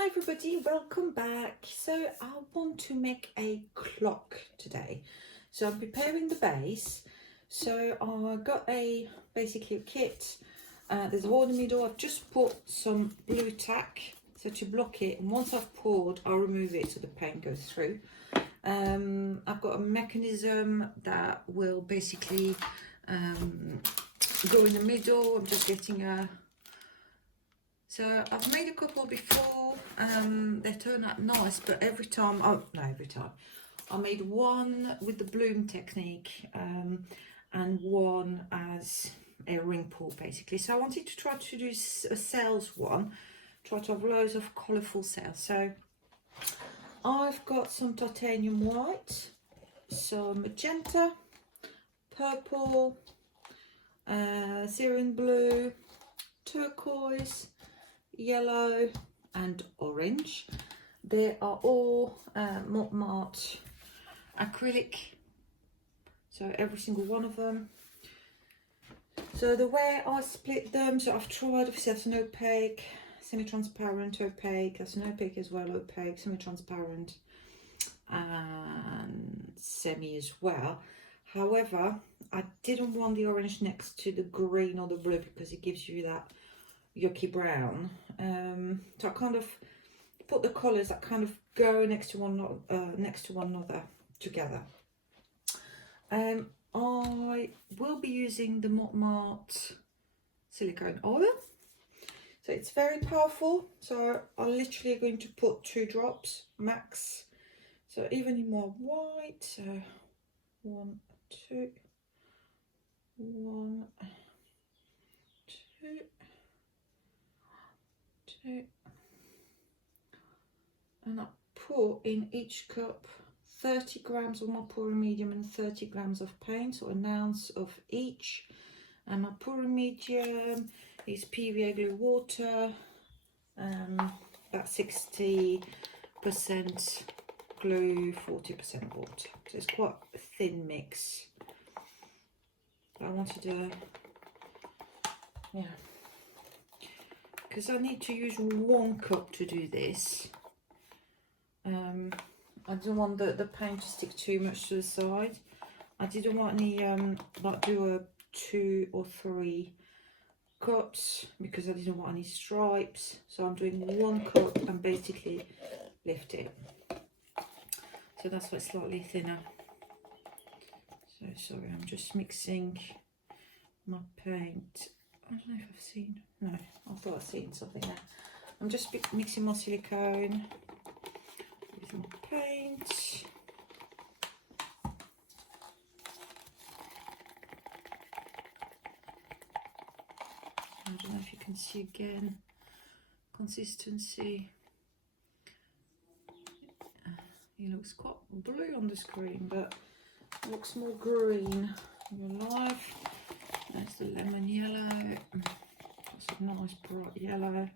Hi everybody, welcome back. So I want to make a clock today. So I'm preparing the base. So I got basically a kit. There's a hole in the middle. I've just put some blue tack so to block it, and once I've poured I'll remove it so the paint goes through. I've got a mechanism that will basically go in the middle. I'm just getting a So I've made a couple before, they turn out nice, but every time, I made one with the bloom technique and one as a ring pull basically. So I wanted to try to do a cells one, try to have loads of colourful cells. So I've got some titanium white, some magenta, purple, cerulean blue, turquoise, yellow and orange. They are all Montmartre acrylic, so every single one of them. So the way I split them, so I've tried, obviously that's an opaque, semi-transparent, opaque, that's an opaque as well, opaque, semi-transparent and semi as well. However, I didn't want the orange next to the green or the blue because it gives you that yucky brown. So I kind of put the colours that kind of go next to one another together. I will be using the Montmartre silicone oil, so it's very powerful. So I'm literally going to put 2 drops max. So even in more white. So 1, 2, 1, 2. And I pour in each cup 30 grams of my pouring medium and 30 grams of paint, so an ounce of each. And my pouring medium is PVA glue water, about 60% glue, 40% water. So it's quite a thin mix. I wanted to, because I need to use 1 cup to do this. I don't want the paint to stick too much to the side. I didn't want any like do a 2 or 3 cups because I didn't want any stripes. So I'm doing 1 cup and basically lift it. So that's why it's slightly thinner. So sorry, I'm just mixing my paint. I don't know if I've seen, no, I thought I'd seen something there. I'm just mixing my silicone with my paint. I don't know if you can see again, consistency. It looks quite blue on the screen, but it looks more green in real life. There's the lemon yellow. That's a nice bright yellow.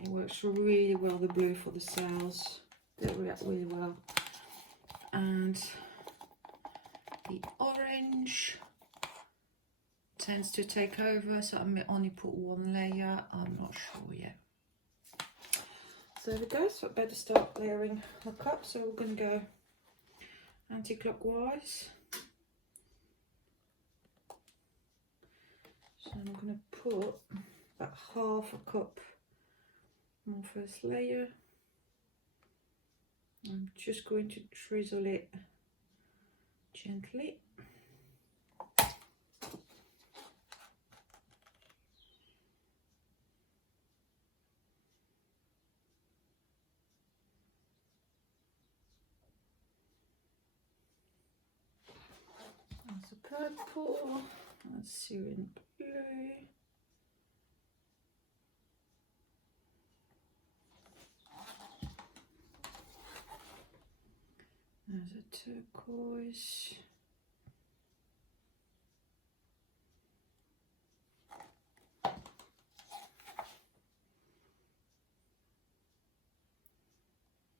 It works really well, the blue for the cells. They react really well. And the orange tends to take over, so I may only put 1 layer. I'm not sure yet. So there we go. So I better start layering the cup. So we're going to go anti-clockwise. So I'm going to put about half a cup on my first layer. I'm just going to drizzle it gently. That's a purple, that's cerulean blue. There's a turquoise.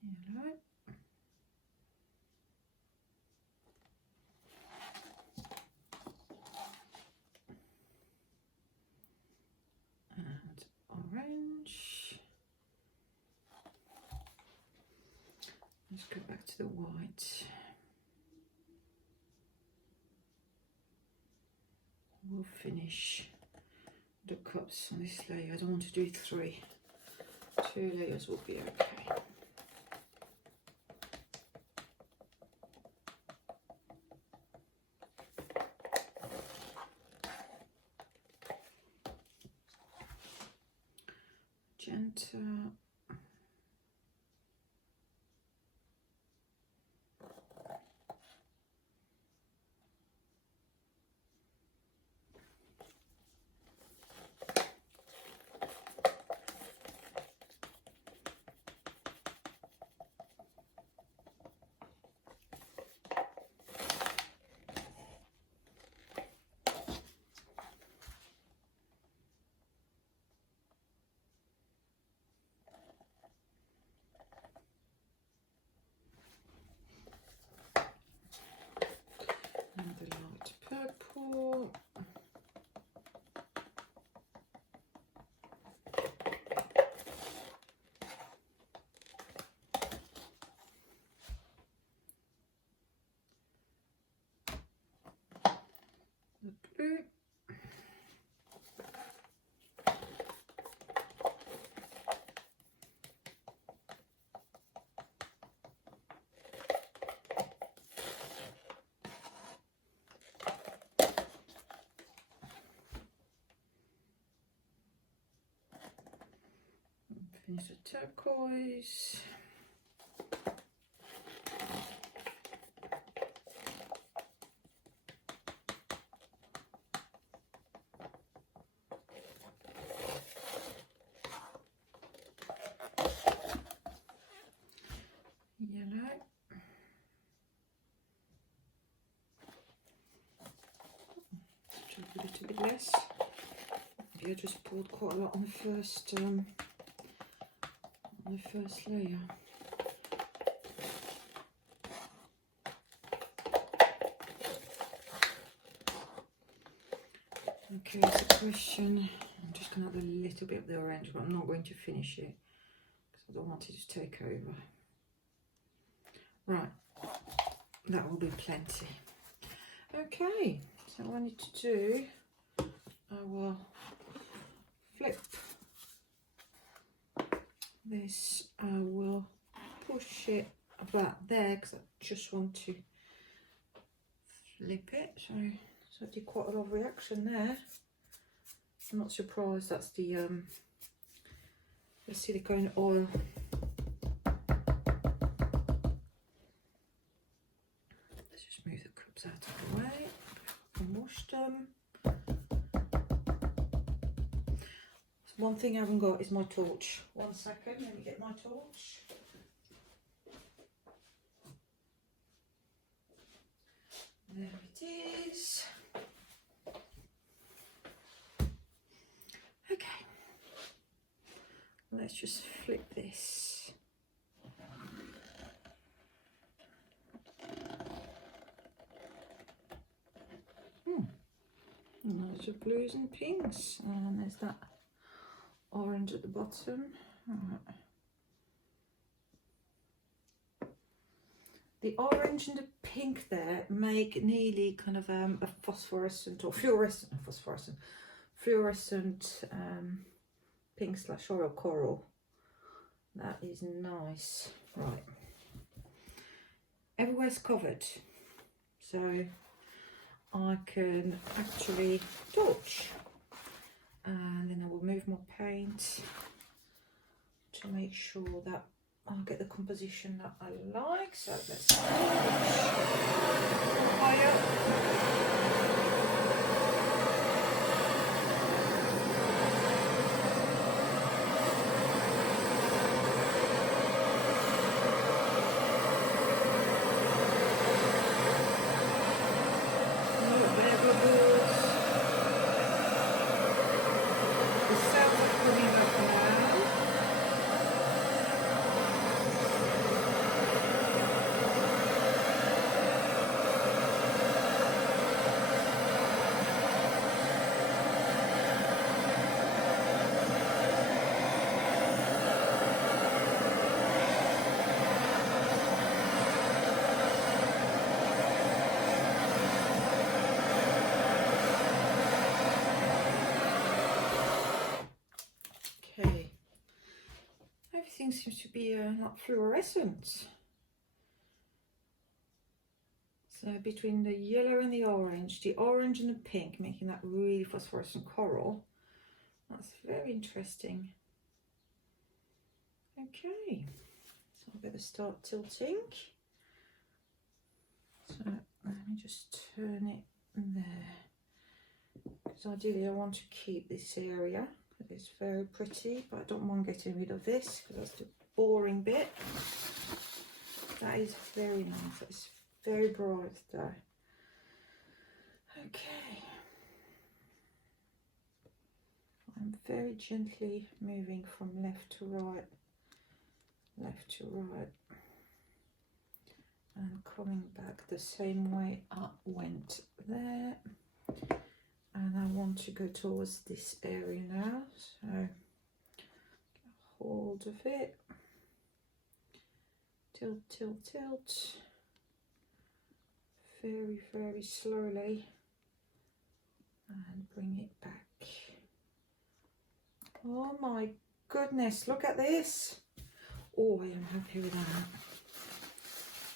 Yellow. And orange. go back to the white. We'll finish the cups on this layer. I don't want to do 3. 2 layers will be okay. Magenta. And the light purple. The blue. Finish the turquoise. Yellow. A little bit less. Maybe I just poured quite a lot on the first layer. Okay, it's a question. I'm just going to add a little bit of the orange, but I'm not going to finish it because I don't want it to take over. Right, that will be plenty. Okay, so what I need to do, I will flip this. I will push it about there because I just want to flip it. So I did quite a lot of reaction there. I'm not surprised. That's the silicone oil. Let's just move the cups out of the way and wash them. One thing I haven't got is my torch. 1 second, let me get my torch. There it is. Okay, let's just flip this. Loads of blues and pinks, and there's that orange at the bottom. Right. The orange and the pink there make nearly kind of a phosphorescent or fluorescent pink / oil coral. That is nice. Right, everywhere's covered, so I can actually torch, and then I will move my paint to make sure that I'll get the composition that I like. So let's everything seems to be like fluorescent. So between the yellow and the orange and the pink, making that really phosphorescent coral. That's very interesting. Okay, so I better start tilting. So let me just turn it there, because ideally I want to keep this area. It's very pretty, but I don't mind getting rid of this because that's the boring bit. That is very nice. It's very bright though. Okay. I'm very gently moving from left to right, and coming back the same way I went there. And I want to go towards this area now, so get hold of it, tilt, tilt, tilt, very, very slowly, and bring it back. Oh my goodness, look at this. Oh, I am happy with that.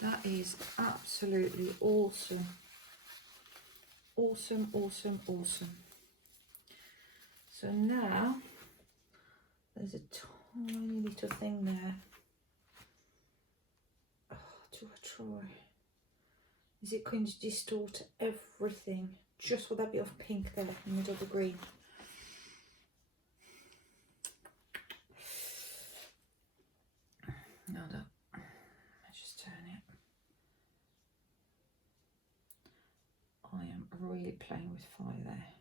That is absolutely awesome. Awesome, awesome, awesome. So now there's a tiny little thing there. Oh, do I try? Is it going to distort everything just for that bit of pink there in the middle of the green? No, don't. Let's just turn it. I am really playing with fire there.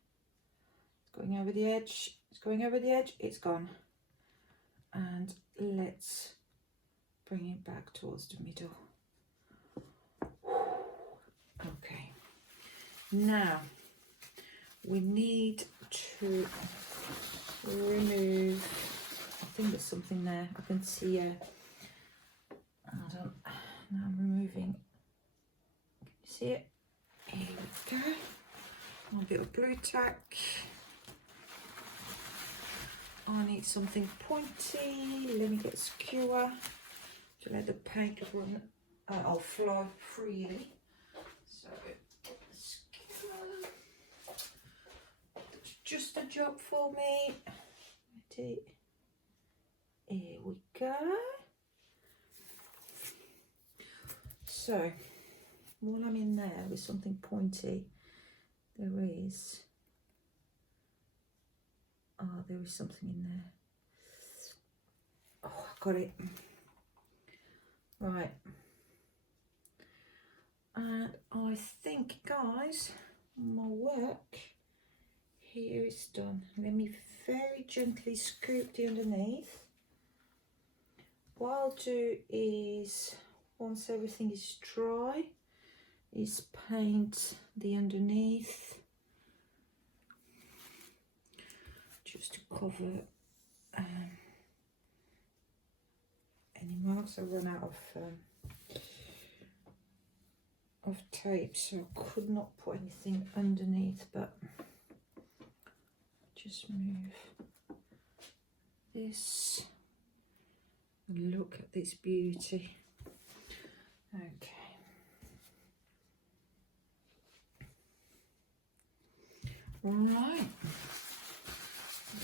It's going over the edge. It's going over the edge. It's gone. And let's bring it back towards the middle. Okay. Now we need to remove. I think there's something there. I can see now I'm removing. Can you see it? Here we go. A bit of blue tack. I need something pointy. Let me get a skewer to let the paint run or flow freely. So get the skewer. That's just a job for me. Here we go. So while I'm in there with something pointy, there is something in there. Oh, I got it. Right. And I think, guys, my work here is done. Let me very gently scoop the underneath. What I'll do is, once everything is dry, is paint the underneath just to cover any marks. I run out of tape, so I could not put anything underneath, but just move this. Look at this beauty. Okay. Right.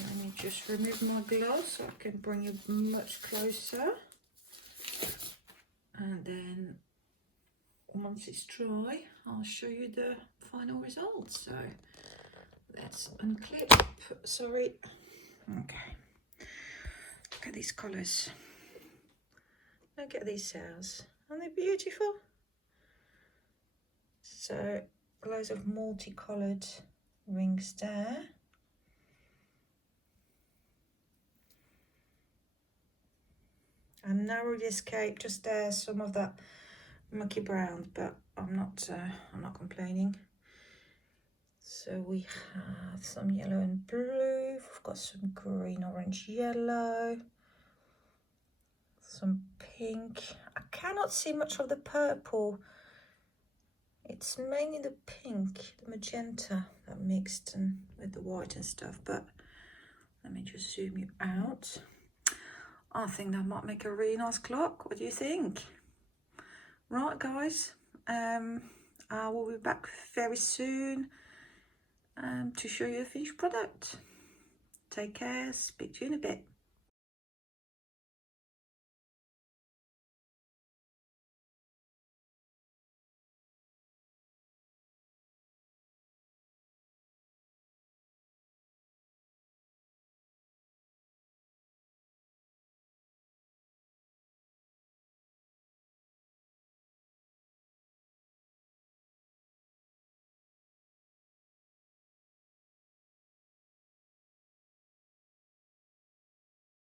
Let me just remove my gloves so I can bring it much closer. And then once it's dry, I'll show you the final results. So let's unclip. Sorry. Okay. Look at these colours. Look at these cells. Aren't they beautiful? So loads of multicoloured rings there. I narrowly escaped just there some of that mucky brown, but I'm not complaining. So we have some yellow and blue. We've got some green, orange, yellow. Some pink. I cannot see much of the purple. It's mainly the pink, the magenta that mixed and with the white and stuff. But let me just zoom you out. I think that might make a really nice clock. What do you think? Right, guys, I will be back very soon to show you the finished product. Take care, speak to you in a bit.